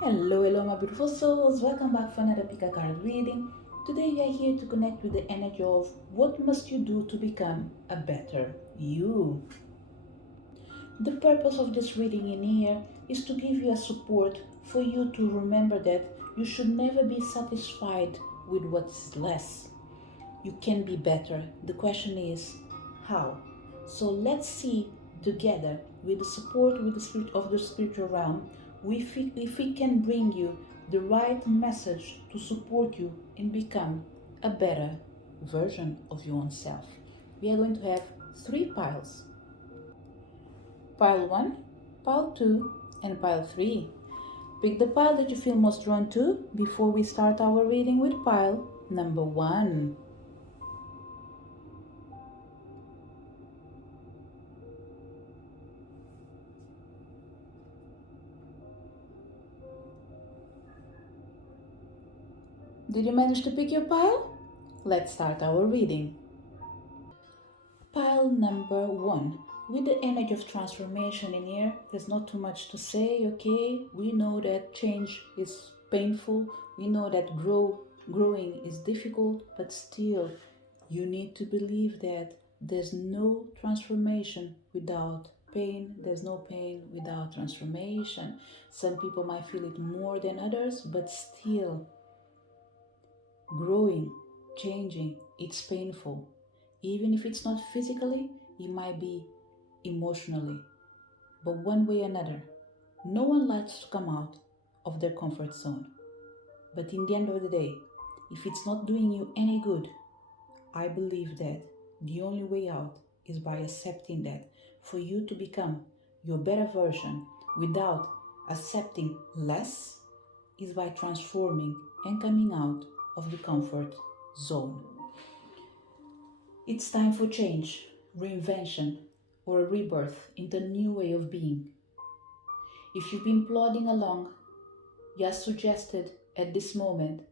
Hello, my beautiful souls. Welcome back for another pick a card reading. Today we are here to connect with the energy of what must you do to become a better you. The purpose of this reading in here is to give you a support for you to remember that you should never be satisfied with what's less. You can be better. The question is how. So let's see together with the support with the spirit of the spiritual realm if we can bring you the right message to support you and become a better version of your own self. We are going to have three piles: pile 1, pile 2, and pile 3. Pick the pile that you feel most drawn to before we start our reading with pile number 1. Did you manage to pick your pile? Let's start our reading. Pile number 1. With the energy of transformation in here, there's not too much to say, okay? We know that change is painful. We know that growing is difficult, but still, you need to believe that there's no transformation without pain. There's no pain without transformation. Some people might feel it more than others, but still, growing, changing, it's painful. Even if it's not physically, it might be emotionally. But one way or another, no one likes to come out of their comfort zone. But in the end of the day, if it's not doing you any good, I believe that the only way out is by accepting that for you to become your better version without accepting less is by transforming and coming out of the comfort zone. It's time for change, reinvention, or a rebirth into a new way of being. If you've been plodding along, you are suggested at this moment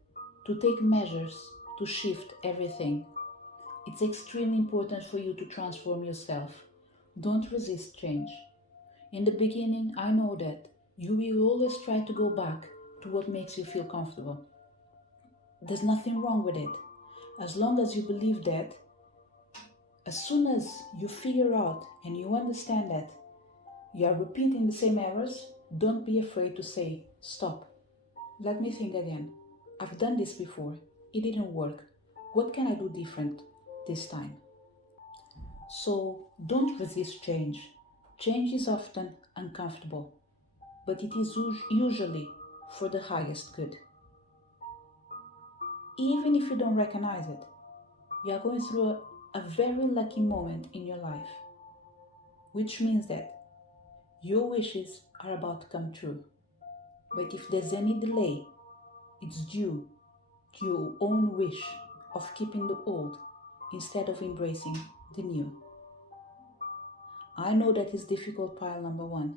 to take measures to shift everything. It's extremely important for you to transform yourself. Don't resist change. In the beginning, I know that you will always try to go back to what makes you feel comfortable. There's nothing wrong with it. As long as you believe that, as soon as you figure out and you understand that you are repeating the same errors, don't be afraid to say, stop. Let me think again. I've done this before. It didn't work. What can I do different this time? So don't resist change. Change is often uncomfortable, but it is usually for the highest good. Even if you don't recognize it, you are going through a very lucky moment in your life, which means that your wishes are about to come true. But if there's any delay, it's due to your own wish of keeping the old instead of embracing the new. I know that is difficult, pile number 1,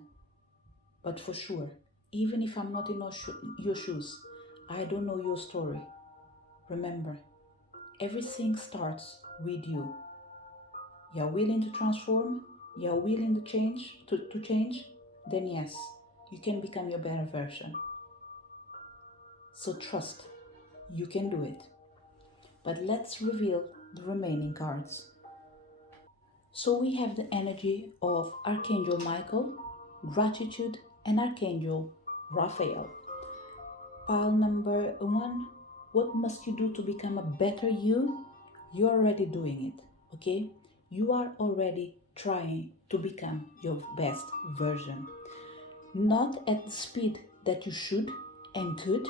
but for sure, even if I'm not in your shoes, I don't know your story. Remember, everything starts with you. You're willing to transform, you're willing to change, then yes, you can become your better version. So trust, you can do it. But let's reveal the remaining cards. So we have the energy of Archangel Michael, gratitude, and Archangel Raphael. Pile number 1, what must you do to become a better you? You're already doing it, okay? You are already trying to become your best version. Not at the speed that you should and could,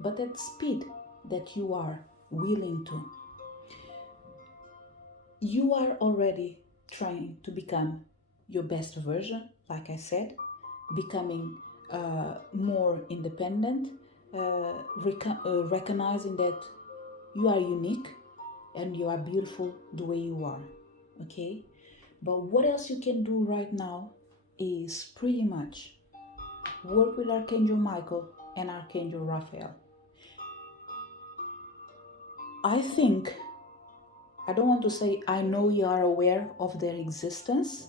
but at the speed that you are willing to. You are already trying to become your best version, like I said, becoming more independent, recognizing that you are unique and you are beautiful the way you are, okay? But what else you can do right now is pretty much work with Archangel Michael and Archangel Raphael. I don't want to say I know you are aware of their existence,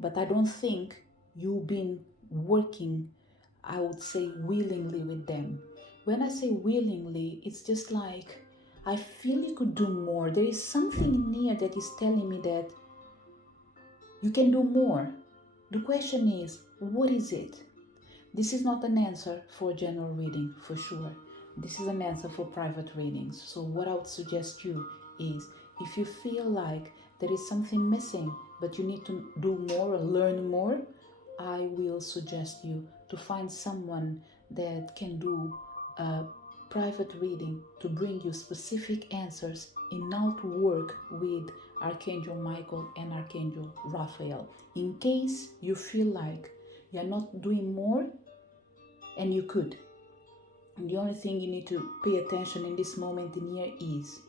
but I don't think you've been working I would say willingly with them. When I say willingly, it's just like I feel you could do more. There is something in here that is telling me that you can do more. The question is, what is it? This is not an answer for general reading, for sure. This is an answer for private readings. So what I would suggest you is, if you feel like there is something missing, but you need to do more or learn more, I will suggest you to find someone that can do a private reading to bring you specific answers in how to work with Archangel Michael and Archangel Raphael. In case you feel like you're not doing more, and you could. And the only thing you need to pay attention in this moment in here is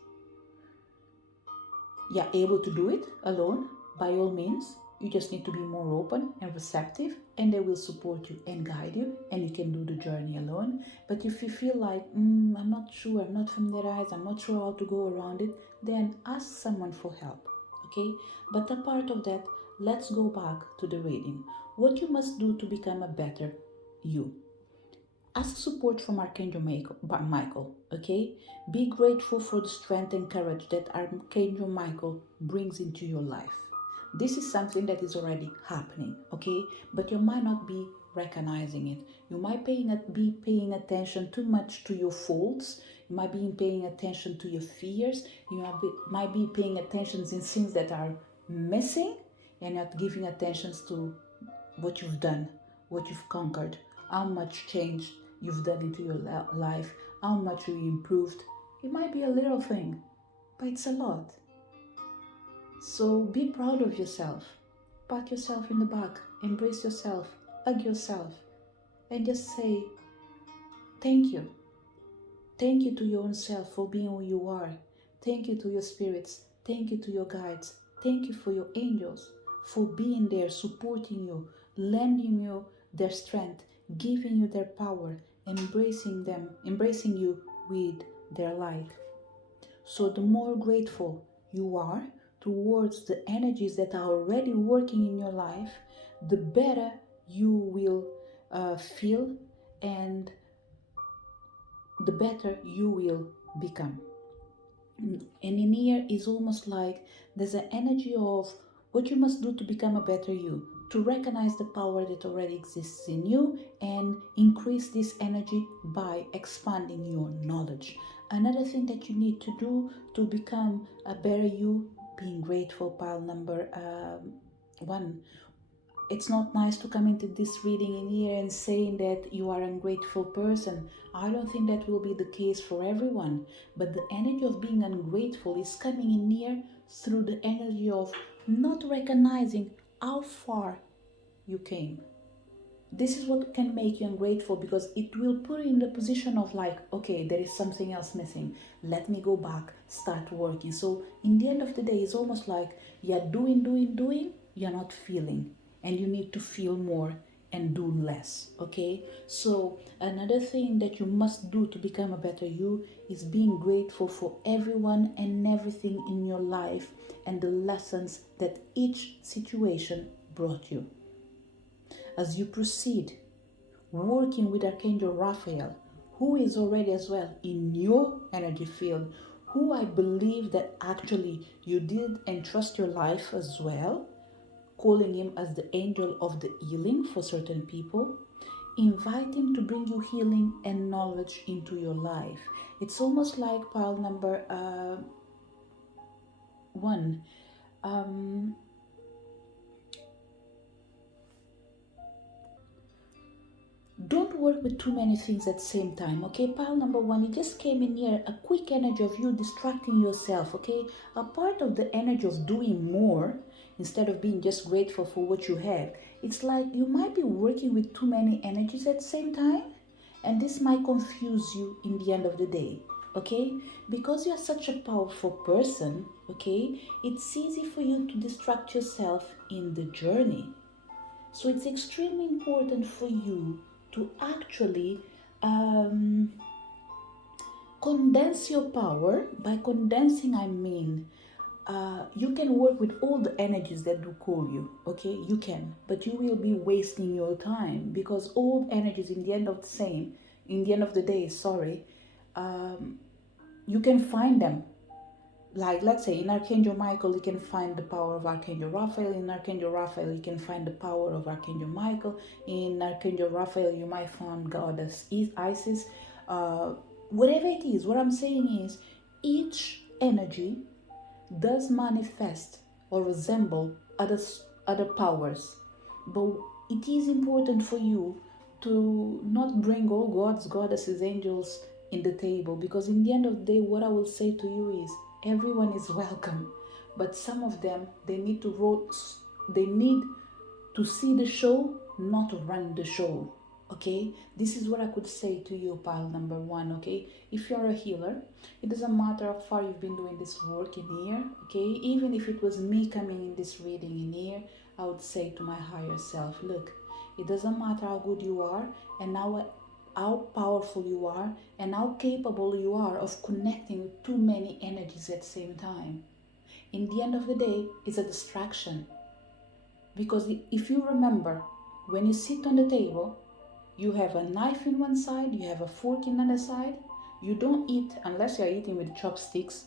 you're able to do it alone, by all means. You just need to be more open and receptive, and they will support you and guide you, and you can do the journey alone. But if you feel like, I'm not sure, I'm not familiarized, I'm not sure how to go around it, then ask someone for help, okay? But apart of that, let's go back to the reading. What you must do to become a better you. Ask support from Archangel Michael, okay? Be grateful for the strength and courage that Archangel Michael brings into your life. This is something that is already happening, okay? But you might not be recognizing it. You might be paying attention too much to your faults. You might be paying attention to your fears. You might be paying attention in things that are missing, and not giving attention to what you've done, what you've conquered, how much change you've done into your life, how much you improved. It might be a little thing, but it's a lot. So be proud of yourself. Pat yourself in the back, embrace yourself, hug yourself, and just say, thank you. Thank you to your own self for being who you are. Thank you to your spirits. Thank you to your guides. Thank you for your angels for being there, supporting you, lending you their strength, giving you their power, embracing you with their light. So the more grateful you are towards the energies that are already working in your life, the better you will feel, and the better you will become. And in here is almost like there's an energy of what you must do to become a better you, to recognize the power that already exists in you and increase this energy by expanding your knowledge. Another thing that you need to do to become a better you, being grateful, pile number 1. It's not nice to come into this reading in here and saying that you are an ungrateful person. I don't think that will be the case for everyone. But the energy of being ungrateful is coming in here through the energy of not recognizing how far you came. This is what can make you ungrateful, because it will put you in the position of like, okay, there is something else missing. Let me go back, start working. So in the end of the day, it's almost like you're doing, you're not feeling. And you need to feel more and do less, okay? So another thing that you must do to become a better you is being grateful for everyone and everything in your life and the lessons that each situation brought you. As you proceed working with Archangel Raphael, who is already as well in your energy field, who I believe that actually you did entrust your life as well, calling him as the angel of the healing for certain people. Invite him to bring you healing and knowledge into your life. It's almost like pile number 1. Don't work with too many things at the same time, okay? Pile number 1, it just came in here, a quick energy of you distracting yourself, okay? A part of the energy of doing more, instead of being just grateful for what you have, it's like you might be working with too many energies at the same time, and this might confuse you in the end of the day, okay? Because you're such a powerful person, okay, it's easy for you to distract yourself in the journey. So it's extremely important for you to actually condense your power. By condensing, I mean you can work with all the energies that do call you, okay? You can, but you will be wasting your time, because all energies in the end of the day, sorry, you can find them. Like, let's say in Archangel Michael, you can find the power of Archangel Raphael. In Archangel Raphael, you can find the power of Archangel Michael. In Archangel Raphael, you might find Goddess Isis. Whatever it is, what I'm saying is, each energy does manifest or resemble other powers, but it is important for you to not bring all gods, goddesses, angels in the table, because in the end of the day, what I will say to you is, everyone is welcome, but some of them, they need to see the show, not run the show. Okay, this is what I could say to you, pile number one. Okay, if you're a healer, it doesn't matter how far you've been doing this work in here. Okay, even if it was me coming in this reading in here, I would say to my higher self, look, it doesn't matter how good you are and how powerful you are and how capable you are of connecting with too many energies at the same time. In the end of the day, it's a distraction. Because if you remember, when you sit on the table, you have a knife in one side, you have a fork in the other side. You don't eat, unless you're eating with chopsticks,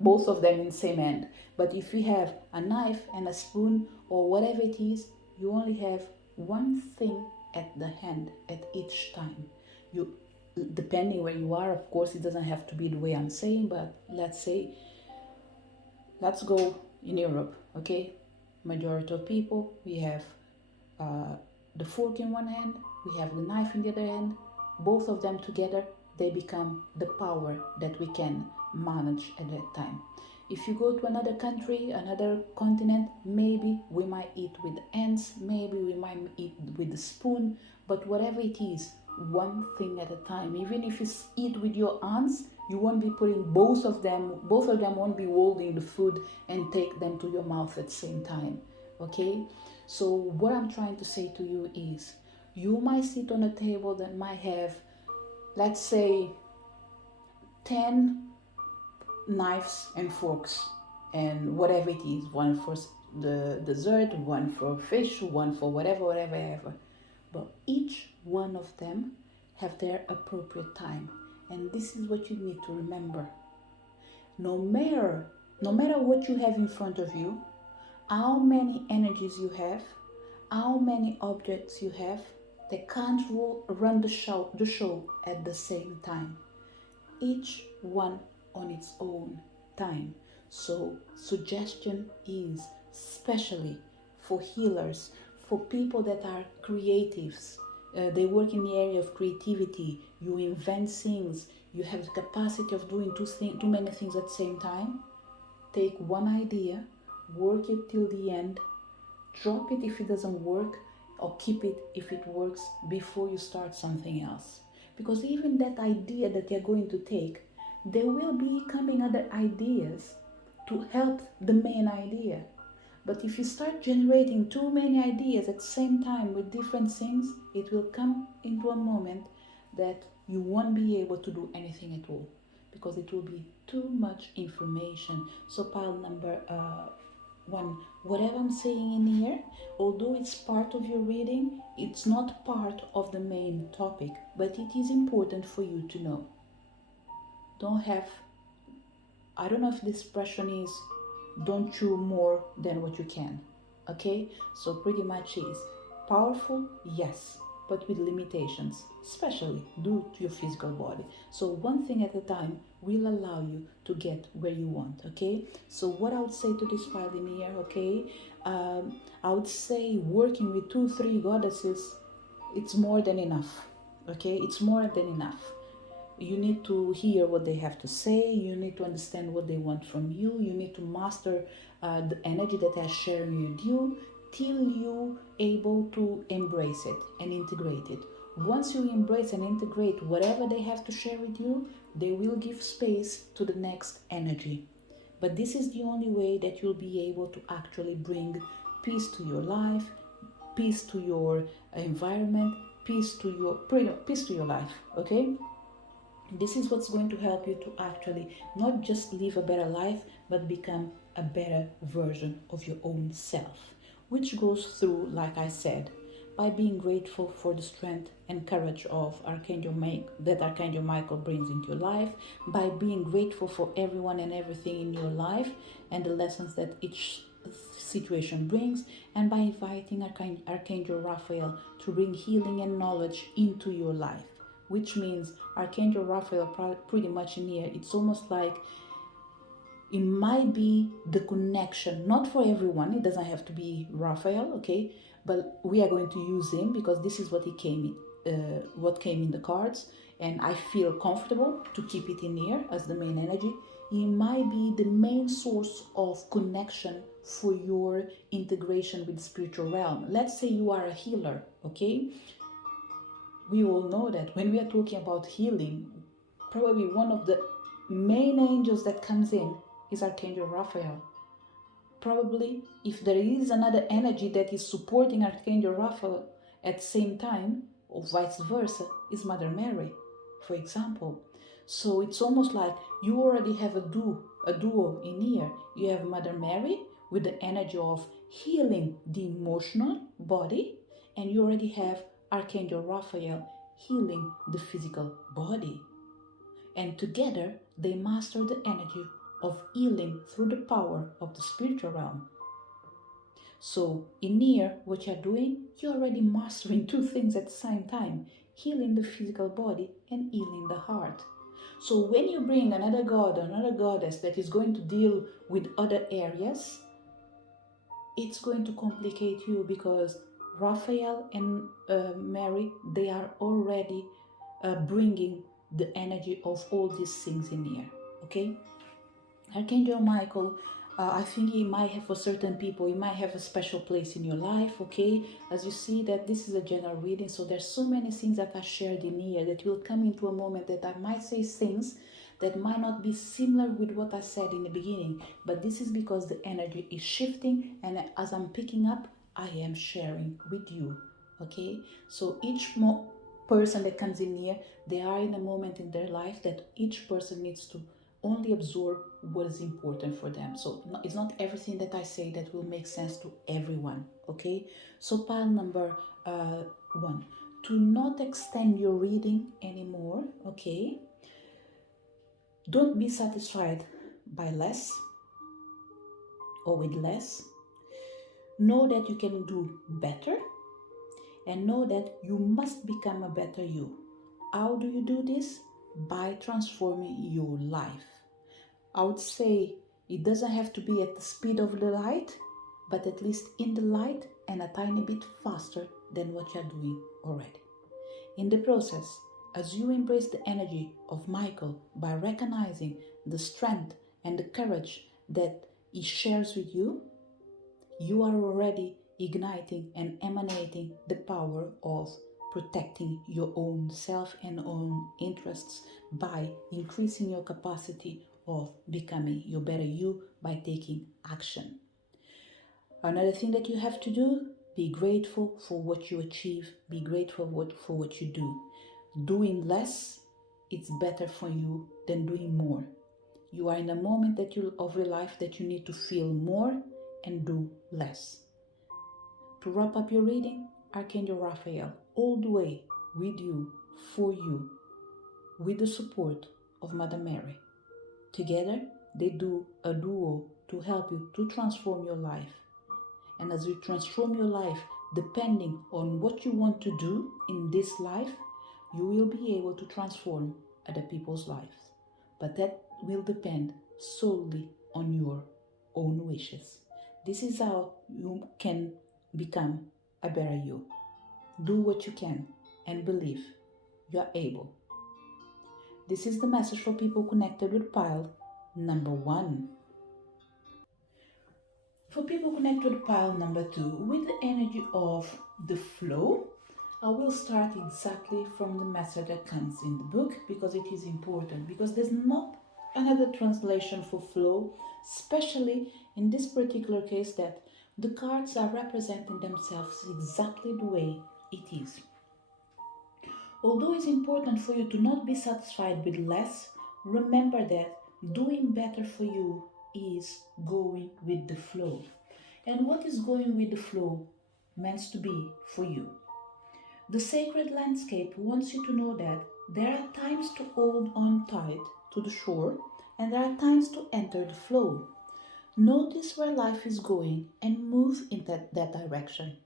both of them in the same hand. But if you have a knife and a spoon or whatever it is, you only have one thing at the hand at each time. You, depending where you are, of course, it doesn't have to be the way I'm saying, but let's go in Europe, okay? Majority of people, we have the fork in one hand, we have the knife in the other hand. Both of them together, they become the power that we can manage at that time. If you go to another country, another continent, maybe we might eat with hands, maybe we might eat with a spoon, but whatever it is, one thing at a time. Even if you eat with your hands, you won't be putting both of them won't be holding the food and take them to your mouth at the same time. Okay? So what I'm trying to say to you is, you might sit on a table that might have, let's say, 10 knives and forks and whatever it is, one for the dessert, one for fish, one for whatever. But each one of them have their appropriate time. And this is what you need to remember. No matter what you have in front of you, how many energies you have, how many objects you have, they can't run the show at the same time. Each one on its own time. So suggestion is, especially for healers, for people that are creatives, they work in the area of creativity, you invent things, you have the capacity of doing too many things at the same time. Take one idea, work it till the end, drop it if it doesn't work, or keep it if it works before you start something else. Because even that idea that you're going to take, there will be coming other ideas to help the main idea. But if you start generating too many ideas at the same time with different things, it will come into a moment that you won't be able to do anything at all, because it will be too much information. So pile number one, whatever I'm saying in here, although it's part of your reading, it's not part of the main topic, but it is important for you to know. I don't know if this expression is, don't chew more than what you can. Okay? So pretty much is powerful, yes, but with limitations, especially due to your physical body. So one thing at a time will allow you to get where you want. Okay? So what I would say to this pile in here, okay, I would say working with 2-3 goddesses, it's more than enough. Okay? It's more than enough. You need to hear what they have to say. You need to understand what they want from you. You need to master the energy that they're sharing with you till you able to embrace it and integrate it. Once you embrace and integrate whatever they have to share with you, they will give space to the next energy. But this is the only way that you'll be able to actually bring peace to your life, peace to your environment, peace to your life. Okay? This is what's going to help you to actually not just live a better life, but become a better version of your own self, which goes through, like I said, by being grateful for the strength and courage of that Archangel Michael brings into your life, by being grateful for everyone and everything in your life and the lessons that each situation brings, and by inviting Archangel Raphael to bring healing and knowledge into your life, which means Archangel Raphael pretty much in here, it's almost like it might be the connection, not for everyone, it doesn't have to be Raphael, okay, but we are going to use him because this is what what came in the cards, and I feel comfortable to keep it in here as the main energy. It might be the main source of connection for your integration with the spiritual realm. Let's say you are a healer, okay? We all know that when we are talking about healing, probably one of the main angels that comes in is Archangel Raphael. Probably if there is another energy that is supporting Archangel Raphael at the same time, or vice versa, is Mother Mary, for example. So it's almost like you already have a duo in here. You have Mother Mary with the energy of healing the emotional body, and you already have Archangel Raphael healing the physical body. And together they master the energy of healing through the power of the spiritual realm. So in here, what you're doing, you're already mastering two things at the same time, healing the physical body and healing the heart. So when you bring another god or another goddess that is going to deal with other areas, it's going to complicate you because Raphael and Mary, they are already bringing the energy of all these things in here, okay? Archangel Michael, I think he might have for certain people, he might have a special place in your life, okay? As you see that this is a general reading, so there's so many things that are shared in here that will come into a moment that I might say things that might not be similar with what I said in the beginning, but this is because the energy is shifting, and as I'm picking up, I am sharing with you, okay? So each person that comes in here, they are in a moment in their life that each person needs to only absorb what is important for them. So it's not everything that I say that will make sense to everyone, okay? So pile number 1, to not extend your reading anymore, okay? Don't be satisfied by less or with less. Know that you can do better, and know that you must become a better you. How do you do this? By transforming your life. I would say it doesn't have to be at the speed of the light, but at least in the light and a tiny bit faster than what you're doing already. In the process, as you embrace the energy of Michael by recognizing the strength and the courage that he shares with you, you are already igniting and emanating the power of protecting your own self and own interests by increasing your capacity of becoming your better you by taking action. Another thing that you have to do, be grateful for what you achieve, be grateful for what you do. Doing less, it's better for you than doing more. You are in a moment of your life that you need to feel more and do less. To wrap up your reading, Archangel Raphael, all the way with you, for you, with the support of Mother Mary. Together, they do a duo to help you to transform your life. And as you transform your life, depending on what you want to do in this life, you will be able to transform other people's lives. But that will depend solely on your own wishes. This is how you can become a better you. Do what you can and believe you are able. This is the message for people connected with pile number 1. For people connected with pile number 2, with the energy of the flow, I will start exactly from the message that comes in the book because it is important, because there's not another translation for flow, especially in this particular case that the cards are representing themselves exactly the way it is. Although it's important for you to not be satisfied with less, remember that doing better for you is going with the flow. And what is going with the flow meant to be for you? The sacred landscape wants you to know that there are times to hold on tight to the shore and there are times to enter the flow. Notice where life is going and move in that direction.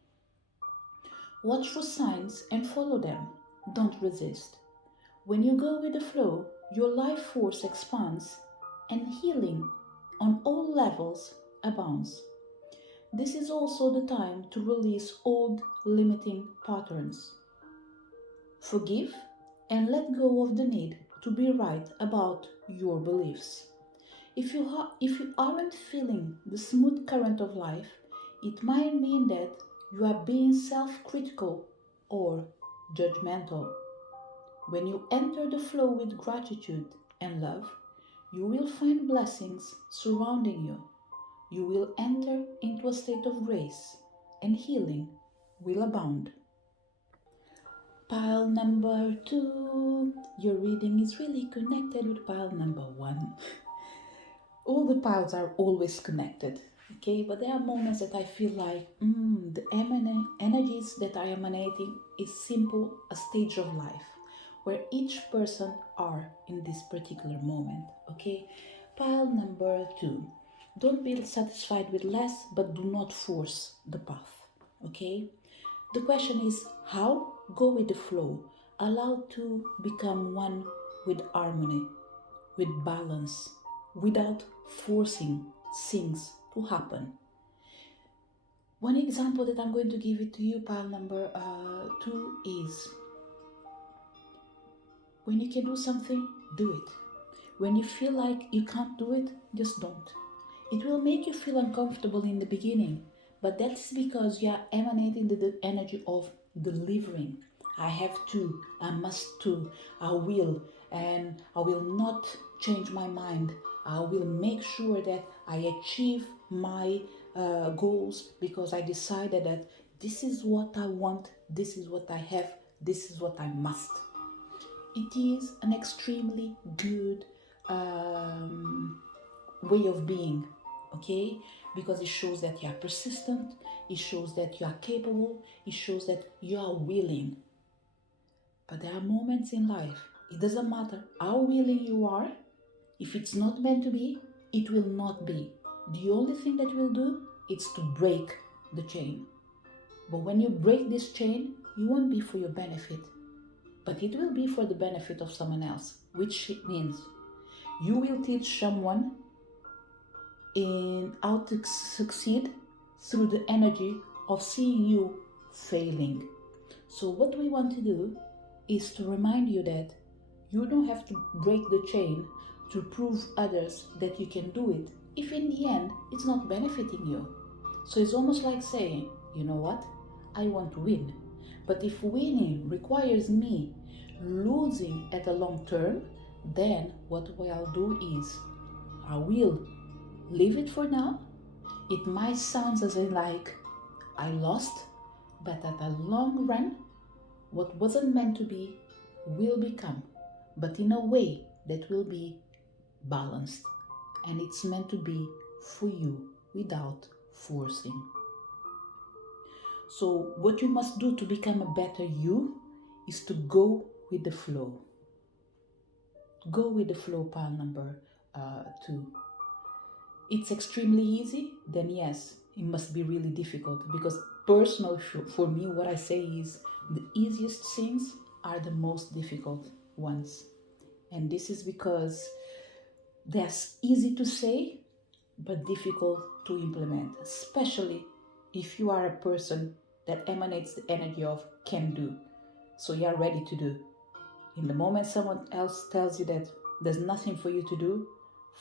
Watch for signs and follow them. Don't resist. When you go with the flow, your life force expands and healing on all levels abounds. This is also the time to release old limiting patterns. Forgive and let go of the need to be right about your beliefs. If you aren't feeling the smooth current of life, it might mean that you are being self critical or judgmental. When you enter the flow with gratitude and love, you will find blessings surrounding you. You will enter into a state of grace and healing will abound. Pile number 2. Your reading is really connected with pile number 1. All the piles are always connected, okay? But there are moments that I feel like the energies that are emanating is simple a stage of life where each person are in this particular moment, okay? Pile number 2. Don't be satisfied with less, but do not force the path, okay? The question is how? Go with the flow. Allow to become one with harmony, with balance, without forcing things to happen. One example that I'm going to give it to you, pile number 2, is when you can do something, do it. When you feel like you can't do it, just don't. It will make you feel uncomfortable in the beginning, but that's because you are emanating the energy of delivering. I have to, I must to, I will, and I will not change my mind. I will make sure that I achieve my goals because I decided that this is what I want, this is what I have, this is what I must. It is an extremely good way of being, okay? Because it shows that you are persistent, it shows that you are capable, it shows that you are willing. But there are moments in life, it doesn't matter how willing you are, if it's not meant to be, it will not be. The only thing that will do is to break the chain. But when you break this chain, you won't be for your benefit, but it will be for the benefit of someone else, which means you will teach someone in how to succeed through the energy of seeing you failing. So what we want to do is to remind you that you don't have to break the chain to prove others that you can do it if in the end it's not benefiting you. So it's almost like saying, you know what, I want to win, but if winning requires me losing at the long term, then what I'll do is I will leave it for now. It might sound as in like I lost, but at a long run, what wasn't meant to be will become, but in a way that will be balanced. And it's meant to be for you without forcing. So what you must do to become a better you is to go with the flow. Go with the flow, pile number 2. It's extremely easy, then yes, it must be really difficult because personally for me, what I say is the easiest things are the most difficult ones. And this is because they're easy to say, but difficult to implement, especially if you are a person that emanates the energy of can do. So you are ready to do. In the moment someone else tells you that there's nothing for you to do,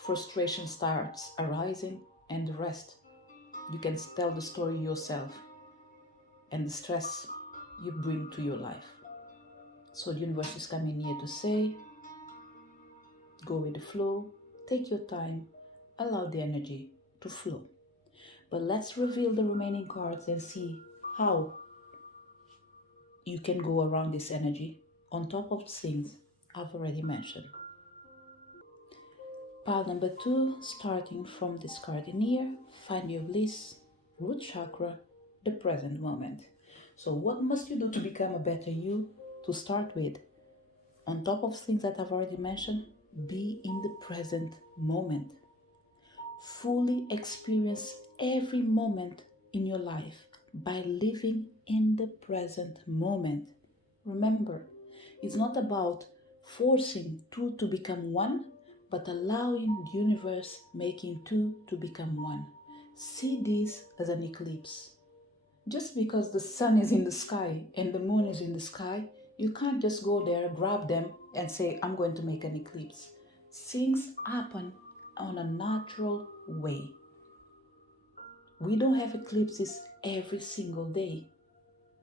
frustration starts arising, and the rest you can tell the story yourself and the stress you bring to your life. So the universe is coming here to say, go with the flow, take your time, allow the energy to flow. But let's reveal the remaining cards and see how you can go around this energy on top of things I've already mentioned. Pile number 2, starting from discarding here, find your bliss, root chakra, the present moment. So, what must you do to become a better you? To start with, on top of things that I've already mentioned, be in the present moment. Fully experience every moment in your life by living in the present moment. Remember, it's not about forcing two to become one, but allowing the universe making two to become one. See this as an eclipse. Just because the sun is in the sky and the moon is in the sky, you can't just go there, grab them, and say, I'm going to make an eclipse. Things happen on a natural way. We don't have eclipses every single day,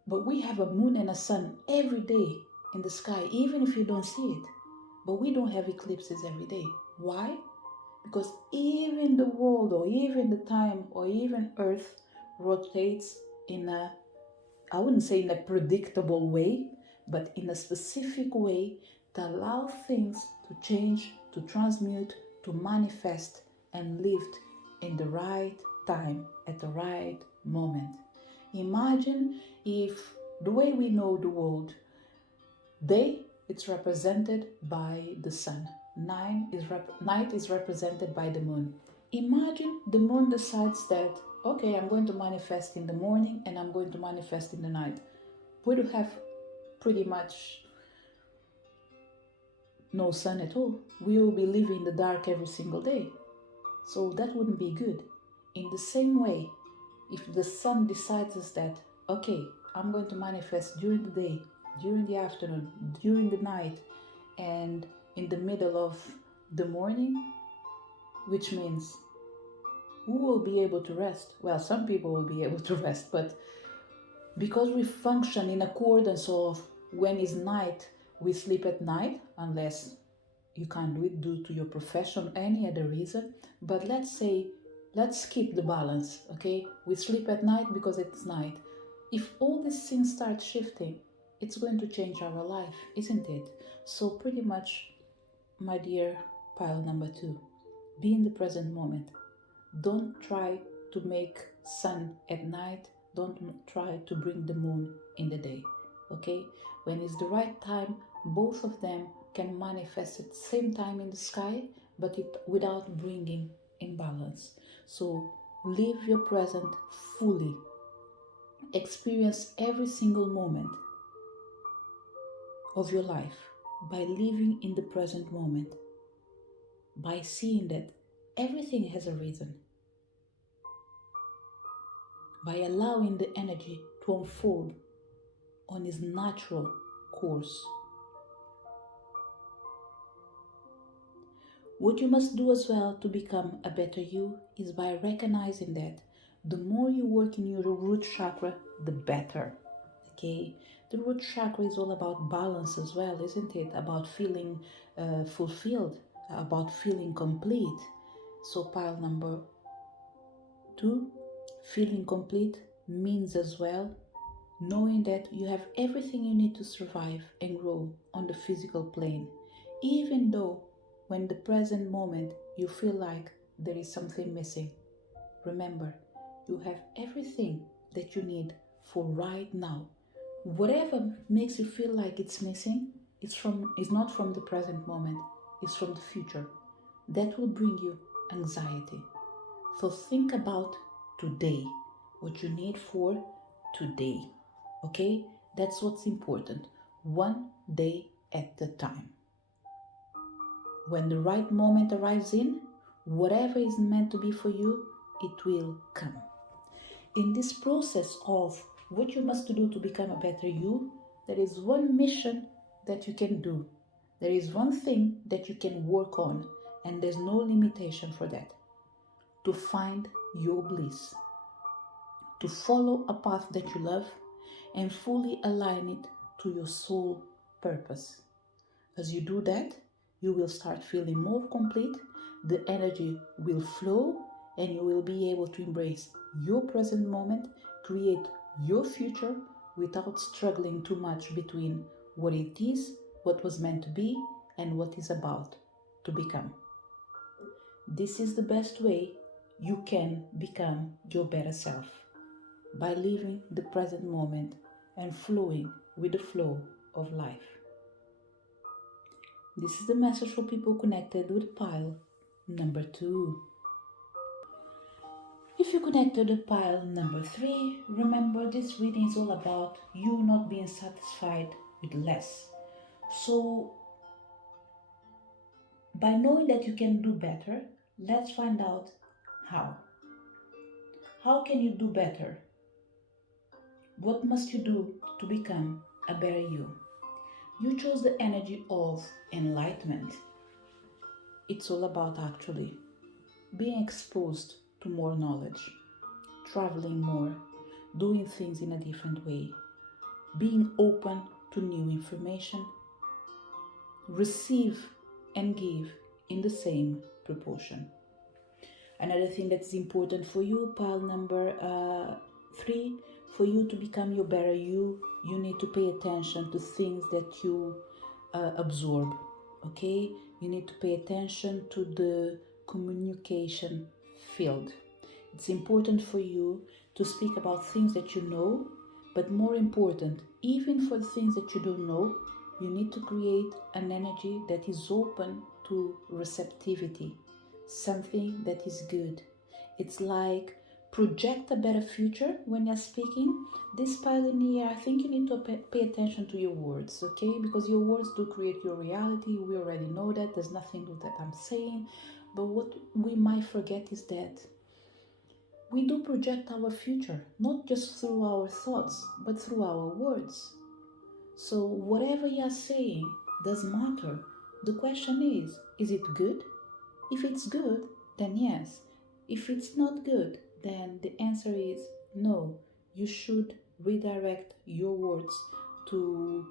but we have a moon and a sun every day in the sky, even if you don't see it. But we don't have eclipses every day. Why? Because even the world, or even the time, or even Earth rotates in a, I wouldn't say in a predictable way, but in a specific way to allow things to change, to transmute, to manifest, and lived in the right time at the right moment. Imagine if the way we know the world, day it's represented by the sun, night is represented by the moon. Imagine the moon decides that, okay, I'm going to manifest in the morning and I'm going to manifest in the night. We would have pretty much no sun at all. We will be living in the dark every single day. So that wouldn't be good. In the same way, if the sun decides that, okay, I'm going to manifest during the day, during the afternoon, during the night, and in the middle of the morning, which means who will be able to rest? Well, some people will be able to rest, but because we function in accordance of when is night, we sleep at night, unless you can't do it due to your profession, any other reason. But let's keep the balance, okay? We sleep at night because it's night. If all these things start shifting, it's going to change our life, isn't it? So pretty much, my dear pile number 2, be in the present moment. Don't try to make sun at night. Don't try to bring the moon in the day, okay? When it's the right time, both of them can manifest at the same time in the sky, but without bringing imbalance. So live your present fully. Experience every single moment of your life by living in the present moment, by seeing that everything has a reason, by allowing the energy to unfold on its natural course. What you must do as well to become a better you is by recognizing that the more you work in your root chakra, the better. Okay? The root chakra is all about balance as well, isn't it? About feeling fulfilled, about feeling complete. So, pile number 2, feeling complete means as well knowing that you have everything you need to survive and grow on the physical plane, even though when the present moment you feel like there is something missing. Remember, you have everything that you need for right now. Whatever makes you feel like it's missing is not from the present moment, it's from the future. That will bring you anxiety. So think about today, what you need for today. Okay? That's what's important. One day at a time. When the right moment arrives in, whatever is meant to be for you, it will come. In this process of what you must do to become a better you, there is one mission that you can do. There is one thing that you can work on, and there's no limitation for that. To find your bliss. To follow a path that you love and fully align it to your soul purpose. As you do that, you will start feeling more complete, the energy will flow, and you will be able to embrace your present moment, create your future without struggling too much between what it is, what was meant to be, and what is about to become. This is the best way you can become your better self, by living the present moment and flowing with the flow of life. This is the message for people connected with pile number 2. If you connected with pile number 3, remember this reading is all about you not being satisfied with less. So, by knowing that you can do better, let's find out how. How can you do better? What must you do to become a better you? You chose the energy of enlightenment. It's all about actually being exposed to more knowledge, traveling more, doing things in a different way, being open to new information, receive and give in the same proportion. Another thing that is important for you, pile number 3, for you to become your better you need to pay attention to things that you absorb, okay? You need to pay attention to the communication field. It's important for you to speak about things that you know, but more important, even for the things that you don't know, you need to create an energy that is open to receptivity, something that is good. It's like project a better future when you're speaking. This pioneer, I think you need to pay attention to your words, okay? Because your words do create your reality. We already know that. There's nothing new that I'm saying. But what we might forget is that we do project our future, not just through our thoughts, but through our words. So whatever you're saying does matter. The question is it good? If it's good, then yes. If it's not good, then the answer is no. You should redirect your words to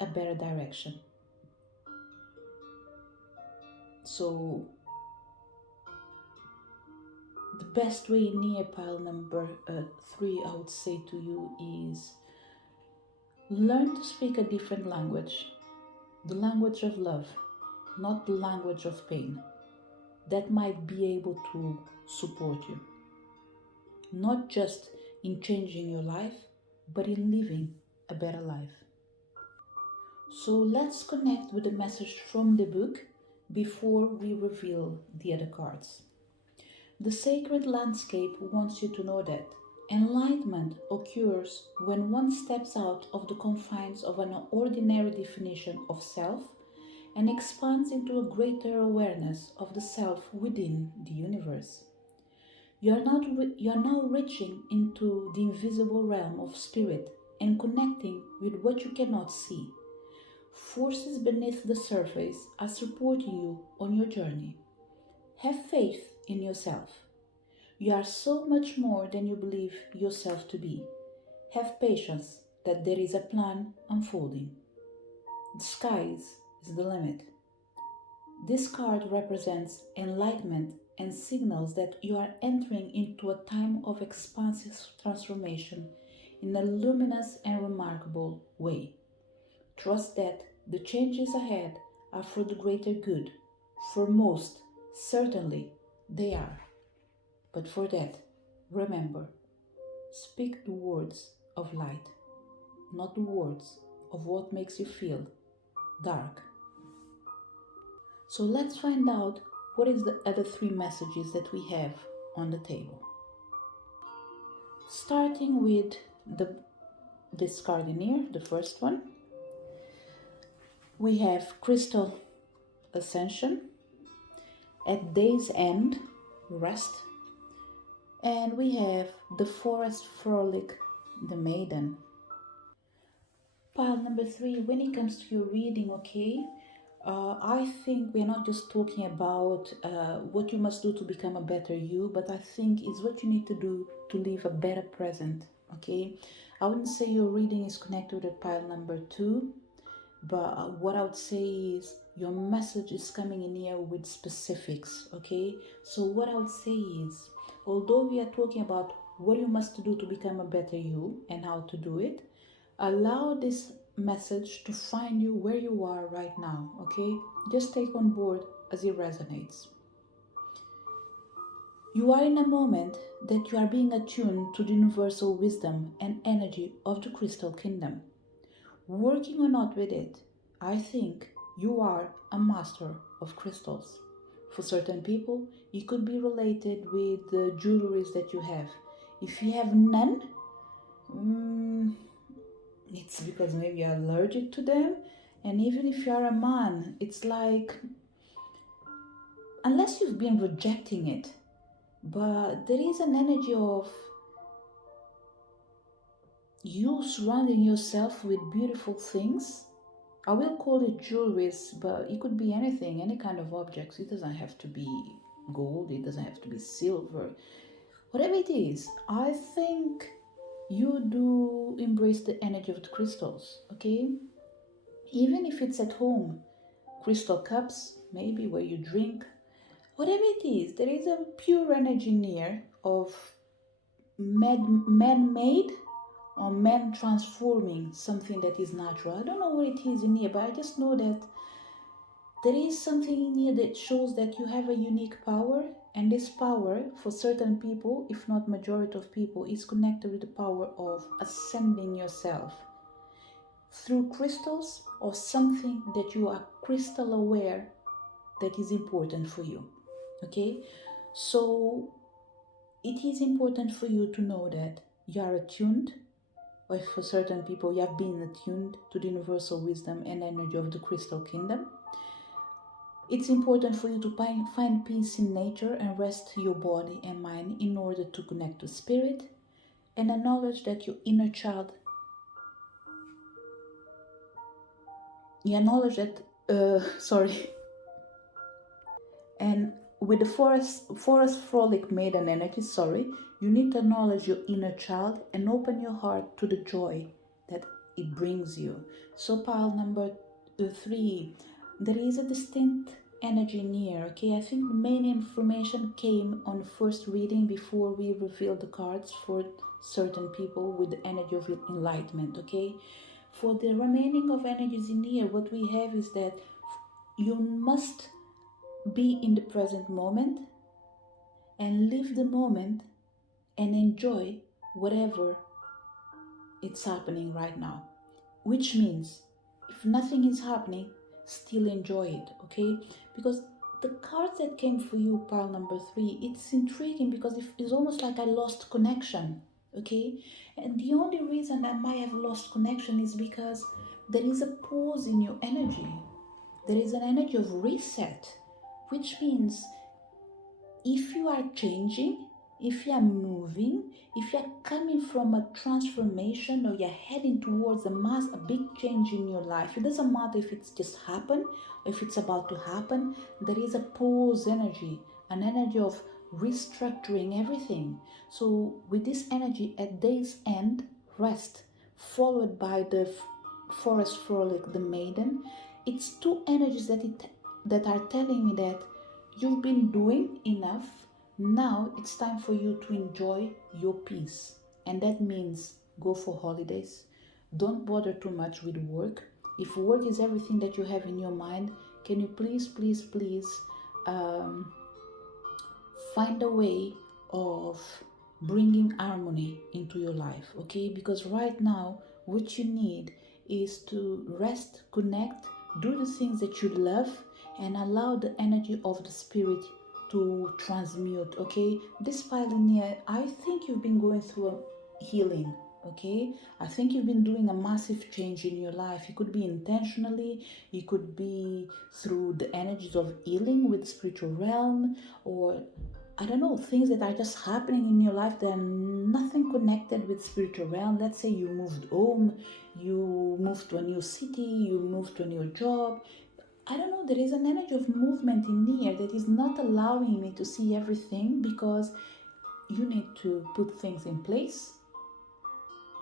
a better direction. So the best way near pile number 3, I would say to you, is learn to speak a different language. The language of love, not the language of pain. That might be able to support you. Not just in changing your life, but in living a better life. So let's connect with the message from the book before we reveal the other cards. The sacred landscape wants you to know that enlightenment occurs when one steps out of the confines of an ordinary definition of self and expands into a greater awareness of the self within the universe. You are now reaching into the invisible realm of spirit and connecting with what you cannot see. Forces beneath the surface are supporting you on your journey. Have faith in yourself. You are so much more than you believe yourself to be. Have patience that there is a plan unfolding. The skies is the limit. This card represents enlightenment and signals that you are entering into a time of expansive transformation in a luminous and remarkable way. Trust that the changes ahead are for the greater good. For most, certainly, they are. But for that, remember, speak the words of light, not the words of what makes you feel dark. So let's find out what is the other 3 messages that we have on the table. Starting with this card in here, the first one, we have Crystal Ascension, at day's end, rest, and we have the Forest Frolic, the Maiden. Pile number 3, when it comes to your reading, okay, I think we're not just talking about what you must do to become a better you, but I think it's what you need to do to live a better present, okay? I wouldn't say your reading is connected with pile number 2, but what I would say is your message is coming in here with specifics, okay? So what I would say is, although we are talking about what you must do to become a better you and how to do it, allow this message to find you where you are right now, okay? Just take on board as it resonates. You are in a moment that you are being attuned to the universal wisdom and energy of the crystal kingdom. Working or not with it, I think you are a master of crystals. For certain people, it could be related with the jewelries that you have. If you have none, mm, it's because maybe you're allergic to them. And even if you are a man, it's like, unless you've been rejecting it, but there is an energy of you surrounding yourself with beautiful things. I will call it jewelries, but it could be anything, any kind of objects. It doesn't have to be gold, it doesn't have to be silver. Whatever it is, I think you do embrace the energy of the crystals, okay? Even if it's at home, crystal cups, maybe where you drink, whatever it is, there is a pure energy near of man-made or man transforming something that is natural. I don't know what it is in here, but I just know that there is something in here that shows that you have a unique power, and this power, for certain people, if not majority of people, is connected with the power of ascending yourself through crystals or something that you are crystal aware that is important for you. Okay? So it is important for you to know that you are attuned, or for certain people, you have been attuned to the universal wisdom and energy of the crystal kingdom. It's important for you to find peace in nature and rest your body and mind in order to connect to spirit and acknowledge that your inner child, you acknowledge that, sorry, and with the forest frolic maiden energy, sorry, you need to acknowledge your inner child and open your heart to the joy that it brings you. So pile number 3, there is a distinct energy near, okay? I think the main information came on the first reading before we revealed the cards for certain people with the energy of enlightenment, okay? For the remaining of energies in here, what we have is that you must be in the present moment and live the moment and enjoy whatever it's happening right now. Which means if nothing is happening, still enjoy it, okay? Because the cards that came for you, pile number 3, it's intriguing because it's almost like I lost connection, okay? And the only reason I might have lost connection is because there is a pause in your energy. There is an energy of reset, which means if you are changing, if you are moving, if you are coming from a transformation or you're heading towards a big change in your life, it doesn't matter if it's just happened or if it's about to happen, there is a pause energy, an energy of restructuring everything. So with this energy at day's end, rest, followed by the forest frolic, the maiden, it's two energies that are telling me that you've been doing enough. Now it's time for you to enjoy your peace. And that means go for holidays. Don't bother too much with work. If work is everything that you have in your mind, can you please find a way of bringing harmony into your life, okay? Because right now, what you need is to rest, connect, do the things that you love, and allow the energy of the spirit to transmute, okay? This file in here, I think you've been going through a healing, okay? I think you've been doing a massive change in your life. It could be intentionally, it could be through the energies of healing with the spiritual realm, or I don't know, things that are just happening in your life that are nothing connected with spiritual realm. Let's say you moved home, you moved to a new city, you moved to a new job. I don't know, there is an energy of movement in here that is not allowing me to see everything because you need to put things in place,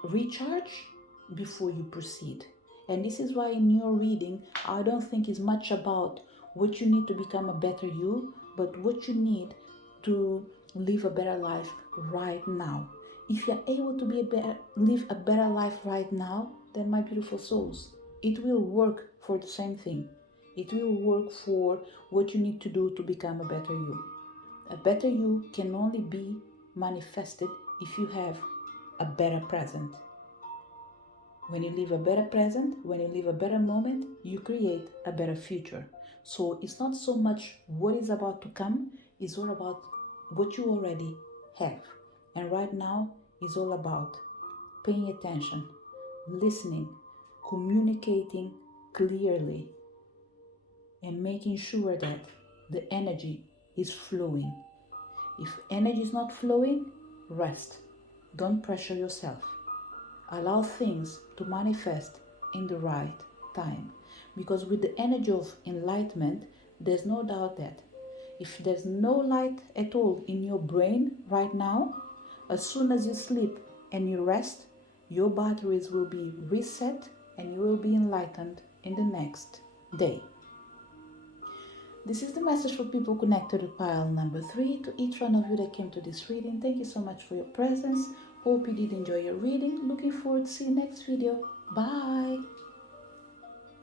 recharge before you proceed. And this is why in your reading, I don't think it's much about what you need to become a better you, but what you need to live a better life right now. If you're able to live a better life right now, then my beautiful souls, it will work for the same thing. It will work for what you need to do to become a better you. A better you can only be manifested if you have a better present. When you live a better present, when you live a better moment, you create a better future. So it's not so much what is about to come, it's all about what you already have. And right now, it's all about paying attention, listening, communicating clearly, and making sure that the energy is flowing. If energy is not flowing, rest. Don't pressure yourself. Allow things to manifest in the right time. Because with the energy of enlightenment, there's no doubt that if there's no light at all in your brain right now, as soon as you sleep and you rest, your batteries will be reset and you will be enlightened in the next day. This is the message for people connected to pile number 3. To each one of you that came to this reading, thank you so much for your presence. Hope you did enjoy your reading. Looking forward to see you next video. Bye.